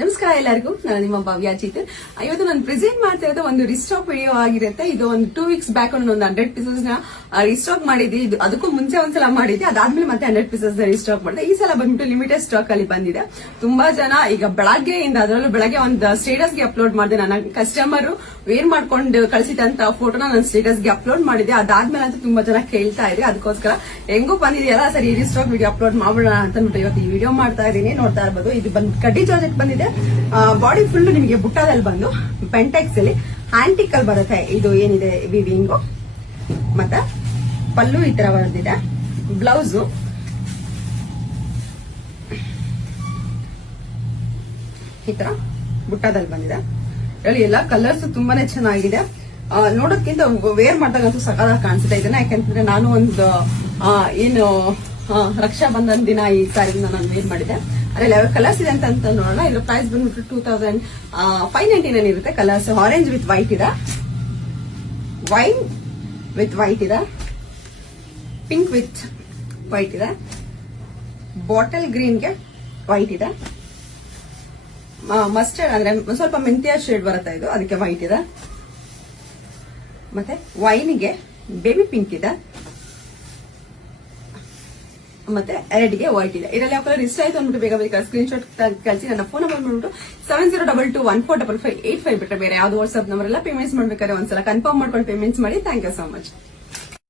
ನಮಸ್ಕಾರ ಎಲ್ಲರಿಗೂ, ನಾನು ನಿಮ್ಮ ಭವ್ಯ ಚೇತನ್. ಇವತ್ತು ನಾನು ಪ್ರೆಸೆಂಟ್ ಮಾಡ್ತಾ ಇರೋದು ಒಂದು ರಿಸ್ಟಾಕ್ ವಿಡಿಯೋ ಆಗಿರುತ್ತೆ. ಇದು ಒಂದು 2 weeks ಬ್ಯಾಕ್ ಒಂದು 100 pieces ನ ರಿಸ್ಟಾಕ್ ಮಾಡಿದ್ವಿ. ಇದು ಅದಕ್ಕೂ ಮುಂಚೆ ಒಂದ್ಸಲ ಮಾಡಿದ್ದೆ, ಅದಾದ್ಮೇಲೆ ಮತ್ತೆ 100 pieces ನ ರಿಸ್ಟಾಕ್ ಮಾಡಿದೆ. ಈ ಸಲ ಬಂದ್ಬಿಟ್ಟು ಲಿಮಿಟೆಡ್ ಸ್ಟಾಕ್ ಅಲ್ಲಿ ಬಂದಿದೆ. ತುಂಬಾ ಜನ ಈಗ ಬೆಳಗ್ಗೆಯಿಂದ, ಅದರಲ್ಲೂ ಬೆಳಗ್ಗೆ ಒಂದು ಸ್ಟೇಟಸ್ ಗೆ ಅಪ್ಲೋಡ್ ಮಾಡಿದೆ. ನನ್ನ ಕಸ್ಟಮರ್ ವೇರ್ ಮಾಡ್ಕೊಂಡು ಕಳಿಸಿದಂತ ಫೋಟೋನ ನನ್ನ ಸ್ಟೇಟಸ್ ಗೆ ಅಪ್ಲೋಡ್ ಮಾಡಿದೆ. ಅದಾದ್ಮೇಲೆ ಅಂತೂ ತುಂಬಾ ಜನ ಕೇಳ್ತಾ ಇದ್ರೆ, ಅದಕ್ಕೋಸ್ಕರ ಹೆಂಗೂ ಬಂದಿದೆಯಲ್ಲ, ಸರಿ ರಿಸ್ಟಾಕ್ ವಿಡಿಯೋ ಅಪ್ಲೋಡ್ ಮಾಡೋಣ ಅಂತ ಇವತ್ತು ಈ ವಿಡಿಯೋ ಮಾಡ್ತಾ ಇದೀನಿ. ನೋಡ್ತಾ ಇರಬಹುದು, ಇದು ಬಂದು ಕಡ್ಡಿ ಜಾರ್ಜೆಟ್ ಬಂದಿದೆ. ಬಾಡಿ ಫುಲ್ ನಿಮಗೆ ಬುಟ್ಟಾದಲ್ಲಿ ಬಂದು ಪೆಂಟೆಕ್ಸ್ ಅಲ್ಲಿ ಆಂಟಿಕ್ ಅಲ್ಲಿ ಬರುತ್ತೆ. ಇದು ಏನಿದೆ ವಿವಿಂಗು, ಮತ್ತೆ ಪಲ್ಲು ಈ ತರ ಬರೆದಿದೆ. ಬ್ಲೌಸ್ ಈ ತರ ಬುಟ್ಟಾದಲ್ಲಿ ಬಂದಿದೆ. ಎಲ್ಲ ಕಲರ್ಸ್ ತುಂಬಾನೇ ಚೆನ್ನಾಗಿದೆ. ನೋಡೋದಕ್ಕಿಂತ ವೇರ್ ಮಾಡಿದಾಗಂತೂ ಸಕಾಲಾಗಿ ಕಾಣಿಸುತ್ತೆ ಇದನ್ನ. ಯಾಕಂತಂದ್ರೆ ನಾನು ಒಂದು ಏನು ರಕ್ಷಾ ಬಂಧನ್ ದಿನ ಈ ಸಾರಿನ ನಾನು ವೇರ್ ಮಾಡಿದೆ. ಅದ್ರಲ್ಲಿ ಯಾವ ಕಲರ್ಸ್ ಇದೆ ಅಂತ ನೋಡೋಣ. ಇದ್ರ ಪ್ರೈಸ್ ಬಂದ್ಬಿಟ್ಟು 2599 ಇರುತ್ತೆ. ಕಲರ್ಸ್ ಆರೆಂಜ್ ವಿತ್ ವೈಟ್ ಇದೆ, ವೈನ್ ವಿತ್ ವೈಟ್ ಇದೆ, ಪಿಂಕ್ ವಿತ್ ವೈಟ್ ಇದೆ, ಬಾಟಲ್ ಗ್ರೀನ್ ಗೆ ವೈಟ್ ಇದೆ, ಮಸ್ಟರ್ಡ್ ಅಂದ್ರೆ ಸ್ವಲ್ಪ ಮೆಂತ್ಯ ಶೇಡ್ ಬರುತ್ತೆ ಇದು, ಅದಕ್ಕೆ ವೈಟ್ ಇದೆ, ಮತ್ತೆ ವೈನ್ಗೆ ಬೇಬಿ ಪಿಂಕ್ ಇದೆ, ಮತ್ತೆ ರೆಡ್ ಗೆ ವೈಟ್ ಇದೆ. ಇದರಲ್ಲಿ ಯಾವ ಕಲರ್ ಇಷ್ಟ ಆಯ್ತು ಅಂದ್ಬಿಟ್ಟು ಬೇಗ ಸ್ಕ್ರೀನ್ ಶಾಟ್ ಕಳಿಸಿ. ನನ್ನ ಫೋನ್ ನಂಬರ್ ಬಂದ್ಬಿಟ್ಟು 7022145585 ಬಿಟ್ಟರೆ ಬೇರೆ ಯಾವ್ದು ವಾಟ್ಸ್ಆಪ್ ನಂಬರ್ ಎಲ್ಲ. ಪೇಮೆಂಟ್ಸ್ ಮಾಡ್ಬೇಕಾದ್ರೆ ಒಂದ್ಸಲ ಕನ್ಫರ್ಮ್ ಮಾಡ್ಕೊಂಡು ಪೇಮೆಂಟ್ಸ್ ಮಾಡಿ. Thank you so much.